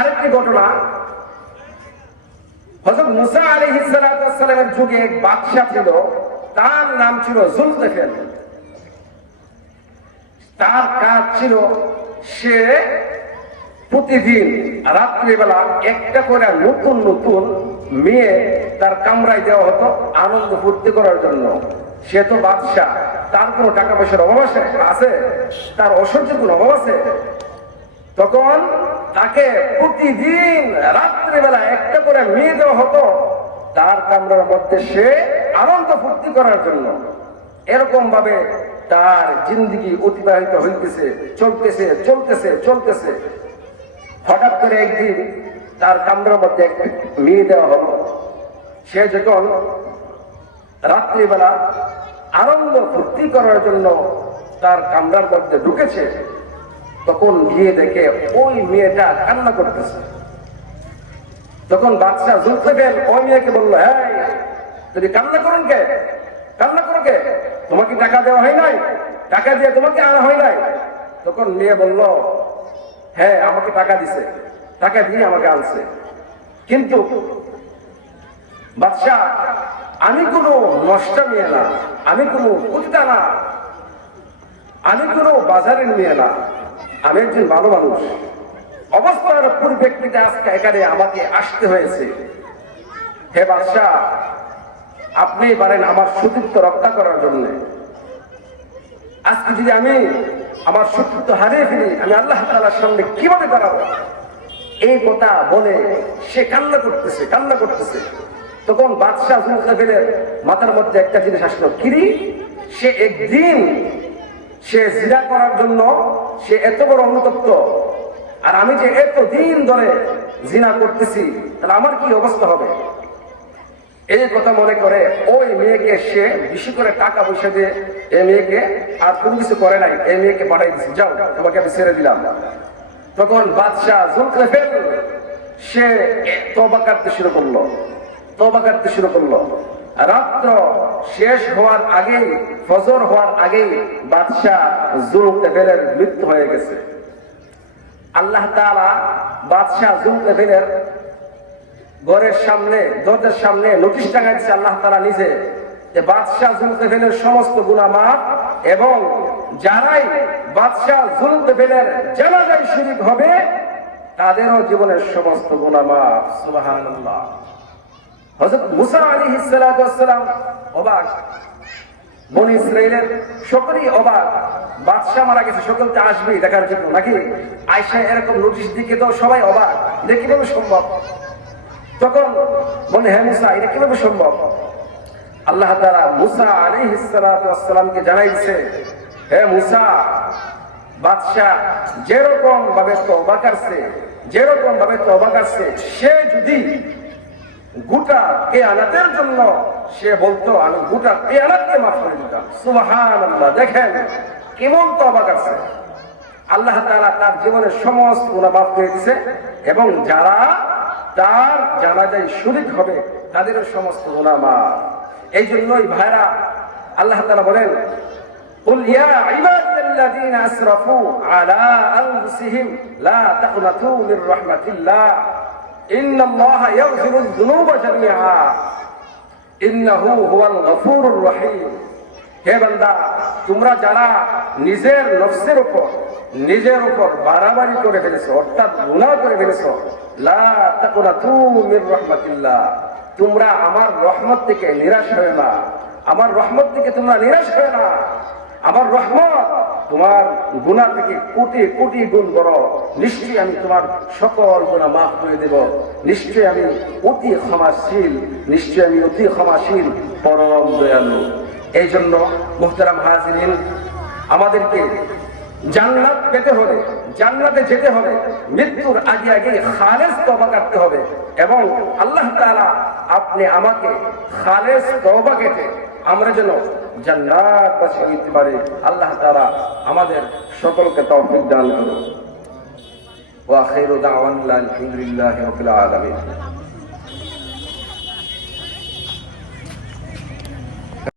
আরেকটি ঘটনা, হযরত মুসা আলাইহিস সালামের যুগে এক বাদশা ছিল, তার নাম ছিল জুলকারনাইন। তার কাজ ছিল সে প্রতিদিন রাত্রিবেলা একটা করে নতুন নতুন মেয়ে তার কামরায় দেওয়া হতো আনন্দ ফুর্তি করার জন্য। সে তো বাদশা, তার কোনো টাকা পয়সার অভাব আছে? তার ঐশ্বর্যের কোনো অভাব আছে? তখন তাকে প্রতিদিন রাত্রিবেলা একটা করে মেয়ে দেওয়া হতো তার কামরার মধ্যে, সে আনন্দ ফুর্তি করার জন্য। এরকম ভাবে তার জিন্দেগি অতিবাহিত হইতেছে, চলতেছে চলতেছে চলতেছে। হঠাৎ করে একদিন তার কামরার মধ্যে একটা মেয়ে দেওয়া হলো। সে যখন রাত্রিবেলা আনন্দ ফুর্তি করার জন্য তার কামরার মধ্যে ঢুকেছে, তখন গিয়ে দেখে ওই মেয়েটা কান্না করতেছে। তখন বাদশা জুলকারনাইন ওই মেয়েকে বললো, হ্যাঁ তুমি কান্না করুন কে? কান্না করো কে? তোমাকে টাকা দেওয়া হয় নাই? টাকা দিয়ে তোমাকে আনা হয় নাই? তখন মেয়ে বলল, হ্যাঁ আমাকে টাকা দিছে, টাকা দিয়ে আমাকে আনছে। কিন্তু বাদশা, আমি কোনো নষ্টা মেয়ে না, আমি কোনো কুত্তা না, আমি কোনো বাজারের মেয়ে না, আমি একজন ভালো মানুষ। অবস্থার পরিপ্রেক্ষিতে আজকে এখানে আমাকে আসতে হয়েছে। হে বাদশা, আপনি পারেন আমার সতীত্ব রক্ষা করার জন্য। আজকে যদি আমি আমার সতীত্ব হারিয়ে ফেলি, আমি আল্লাহ তাআলার সামনে কিভাবে দাঁড়াবো? এই কথা বলে সে কান্না করতেছে কান্না করতেছে। তখন বাদশা জুলকারনাইনের মাথার মধ্যে একটা জিনিস আসলো, কিরি সে একদিন সে জিনা করার জন্য সে এত বড় অনুতপ্ত, আর আমি যে এত দিন ধরে জিনা করতেছি, তাহলে আমার কি অবস্থা হবে? এই কথা মনে করে ওই মেয়েকে সে বেশি করে টাকা পয়সা দিয়ে এই মেয়েকে, আর কোনো কিছু করে নাই, এই মেয়েকে পাঠাই দিচ্ছে, যাও তোমাকে আমি ছেড়ে দিলাম। তখন বাদশাহ জুলকারনাইন সে তওবা করতে শুরু করলো, তওবা করতে শুরু করলো। রাত্র শেষ হওয়ার আগেই, ফজর হওয়ার আগেই বাদশাহ জুলকারনাইনের মৃত্যু হয়ে গেছে। আল্লাহ তাআলা বাদশাহ জুলকারনাইনের ঘরের সামনে, দরজার সামনে নোটিশ টাঙাই দিচ্ছে আল্লাহ তাআলা নিজে, যে বাদশাহ জুলকারনাইনের সমস্ত গুনাহ মাফ, এবং যারাই বাদশাহ জুলকারনাইনের জানাজায় শরীক হবে তাদেরও জীবনের সমস্ত গুনাহ মাফ। সুবহানাল্লাহ। হযরত মুসা আলাইহিস সালাম অবাক, বনী ইসরাইলের সকলেই অবাক। বাদশাহ মারা গেছে, সকলকে আসবেই দেখার জন্য নাকি? আয়েশা এরকম নোটিশ দিকে তো সবাই অবাক, এটা কিভাবে সম্ভব? তখন বলে, হ্যাঁ মুসা, এটা কিভাবে সম্ভব? আল্লাহ তাআলা মুসা আলাইহিস সালামকে জানাইছে, হে মুসা, বাদশাহ যেরকম ভাবে তওবা করছে, যেরকম ভাবে তওবা করছে, সে যদি গোটা কিয়ামতের জন্য সে বলতো আমি গোটা কিয়ামতকে মাফ করে দিতাম। সুবহানাল্লাহ। দেখেন কেমন তওবা করছে। আল্লাহ তাআলা তার জীবনের সমস্ত গুনাহ মাফ করে দিয়েছে, এবং যারা তার জানাজায় শরীক হবে তাদের সমস্ত গুনাহ মাফ। এই জন্যই ভাইরা আল্লাহ তাআলা বলেন, কুল ইয়া ইবাদিয়াল্লাযীনা আসরাফু আলা আনফুসিহিম লা তাকনাতু মির রাহমাতিল্লাহ ইন্নাল্লাহা ইয়াগফিরুয যুনুবা জামিআ ইন্নাহু হুয়াল গফুরুর রহিম। হে বান্দা, তোমরা যারা নিজের নফসের উপর বাড়াবাড়ি করে ফেলেছো, অর্থাৎ গুনাহ করে ফেলেছো, লা তাকনাতু মির রাহমাতিল্লাহ, তোমরা আমার রহমত থেকে নিরাশ হয় না, আমার রহমত থেকে তোমরা নিরাশ হয় না। আমার রহমত তোমার গুনাহ থেকে কোটি কোটি গুণ বড়। নিশ্চয়ই আমি তোমার সকল গুনাহ মাফ করে দেব। নিশ্চয়ই আমি অতি ক্ষমাশীল, নিশ্চয়ই আমি অতি ক্ষমাশীল, পরম দয়ালু। এই জন্য মুহতারাম হাজিরিন, আমাদেরকে জান্নাত পেতে হলে, জান্নাতে যেতে হবে, মৃত্যুর আগে আগে খালেস তওবা করতে হবে, এবং আল্লাহ তাআলা আপনি আমাকে খালেস তওবা কেটে আমরা যেন জান্নাতবাসী হতে পারি। আল্লাহ তাআলা আমাদের সকলকে তৌফিক দান করুন। ওয়া আখিরু দাওয়ানা আলহামদুলিল্লাহি রাব্বিল আলামিন।